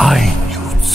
I news.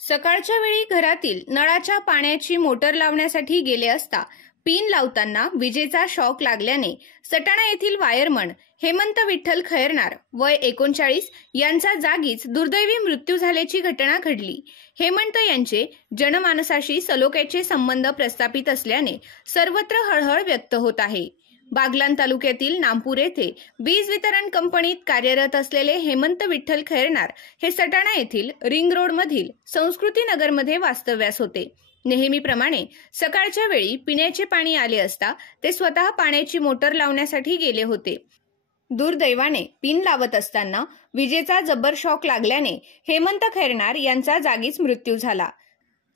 सकाळच्या वेळी घरातील नळाच्या पाण्याची मोटर लावण्यासाठी गेले असता पिन लावताना विजेचा शॉक लागल्याने सटाणा येथील वायरमन हेमंत विठ्ठल खैरनार वय 39 यांचा जागीच दुर्दैवी मृत्यू झाल्याची घटना घडली। हेमंत यांचे जनमानसाशी सलोख्याचे संबंध प्रस्थापित असल्याने सर्वत्र हळहळ व्यक्त होत आहे। बागलाण तालुक्यातील नामपूर येथे वीज वितरण कंपनीत कार्यरत असलेले हेमंत विठ्ठल खैरनार हे सटाणा येथील रिंग रोड मधील संस्कृती नगरमध्ये वास्तव्यास होते। नेहमीप्रमाणे सकाळच्या वेळी पिण्याचे पाणी आले असता ते स्वतः पाण्याची मोटर लावण्यासाठी गेले होते। दुर्दैवाने पिन लावत असताना विजेचा जबर शॉक लागल्याने हेमंत खैरनार यांचा जागीच मृत्यू झाला।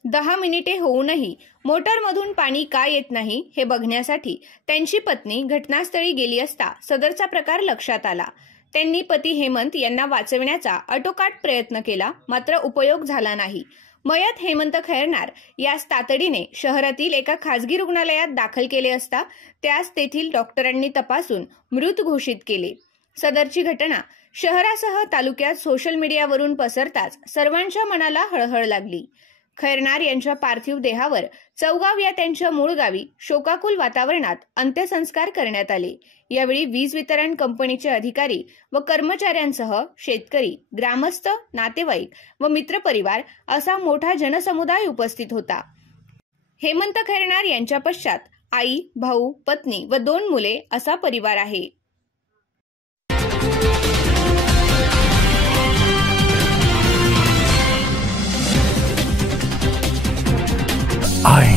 10 मिनिटे होऊनही मोटरमधून पाणी का येत नाही हे बघण्यासाठी त्यांची पत्नी घटनास्थळी गेली असता सदरचा प्रकार लक्षात आला। त्यांनी पती हेमंत यांना वाचविण्याचा आटोकाट प्रयत्न केला, मात्र उपयोग झाला नाही। मयत हेमंत खैरनार यास तातडीने शहरातील एका खासगी रुग्णालयात दाखल केले असता त्यास तेथील डॉक्टरांनी तपासून मृत घोषित केले। सदरची घटना शहरासह तालुक्यात सोशल मीडियावरून पसरताच सर्वांच्या मनाला हळहळ लागली। खैरनार यांच्या पार्थिव देहावर चौगाव या त्यांच्या मूळ गावी शोकाकुल वातावरणात अंत्यसंस्कार करण्यात आले। यावेळी वीज वितरण कंपनीचे अधिकारी व कर्मचाऱ्यांसह शेतकरी, ग्रामस्थ, नातेवाईक व मित्रपरिवार असा मोठा जनसमुदाय उपस्थित होता। हेमंत खैरनार यांच्या पश्चात आई, भाऊ, पत्नी व 2 मुले असा परिवार आहे। आय